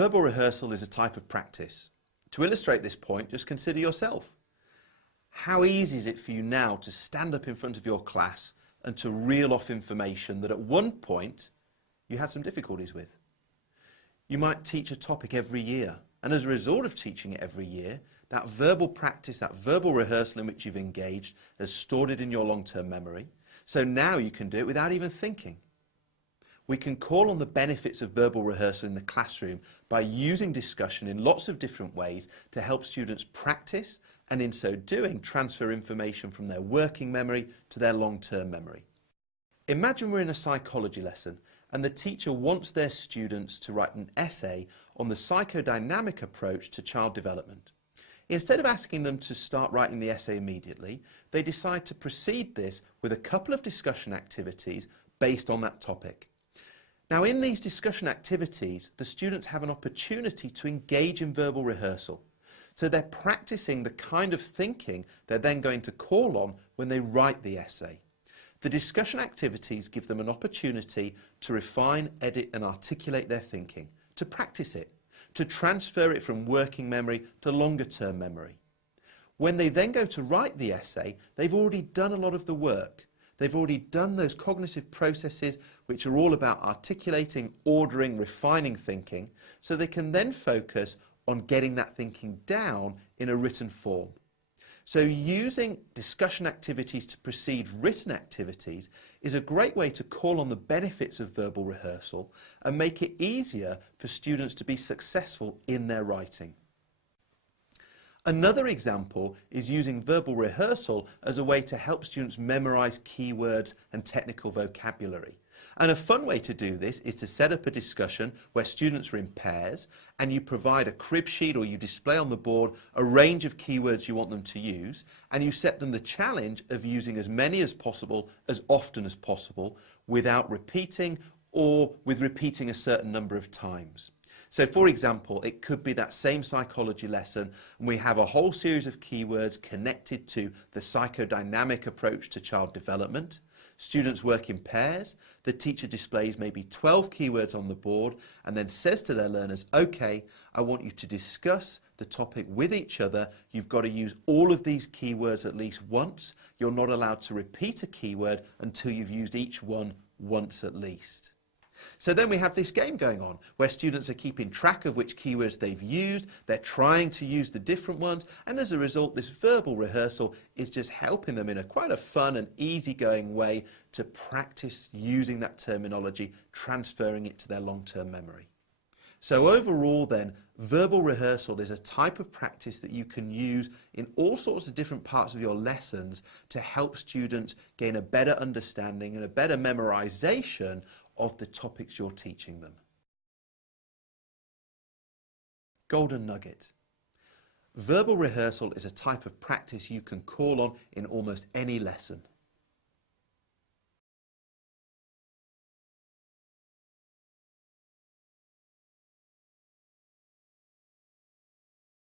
Verbal rehearsal is a type of practice. To illustrate this point, just consider yourself. How easy is it for you now to stand up in front of your class and to reel off information that at one point you had some difficulties with? You might teach a topic every year, and as a result of teaching it every year, that verbal practice, that verbal rehearsal in which you've engaged has stored it in your long-term memory. So now you can do it without even thinking. We can call on the benefits of verbal rehearsal in the classroom by using discussion in lots of different ways to help students practice and in so doing transfer information from their working memory to their long-term memory. Imagine we're in a psychology lesson and the teacher wants their students to write an essay on the psychodynamic approach to child development. Instead of asking them to start writing the essay immediately, they decide to precede this with a couple of discussion activities based on that topic. Now, in these discussion activities, the students have an opportunity to engage in verbal rehearsal. So they're practicing the kind of thinking they're then going to call on when they write the essay. The discussion activities give them an opportunity to refine, edit and articulate their thinking, to practice it, to transfer it from working memory to longer term memory. When they then go to write the essay, they've already done a lot of the work. They've already done those cognitive processes which are all about articulating, ordering, refining thinking, so they can then focus on getting that thinking down in a written form. So using discussion activities to precede written activities is a great way to call on the benefits of verbal rehearsal and make it easier for students to be successful in their writing. Another example is using verbal rehearsal as a way to help students memorize keywords and technical vocabulary. And a fun way to do this is to set up a discussion where students are in pairs and you provide a crib sheet or you display on the board a range of keywords you want them to use, and you set them the challenge of using as many as possible as often as possible without repeating or with repeating a certain number of times. So for example, it could be that same psychology lesson and we have a whole series of keywords connected to the psychodynamic approach to child development. Students work in pairs. The teacher displays maybe 12 keywords on the board and then says to their learners, okay, I want you to discuss the topic with each other. You've got to use all of these keywords at least once. You're not allowed to repeat a keyword until you've used each one once at least. So then we have this game going on where students are keeping track of which keywords they've used, they're trying to use the different ones, and as a result this verbal rehearsal is just helping them in quite a fun and easygoing way to practice using that terminology, transferring it to their long-term memory. So overall then, verbal rehearsal is a type of practice that you can use in all sorts of different parts of your lessons to help students gain a better understanding and a better memorization of the topics you're teaching them. Golden nugget. Verbal rehearsal is a type of practice you can call on in almost any lesson.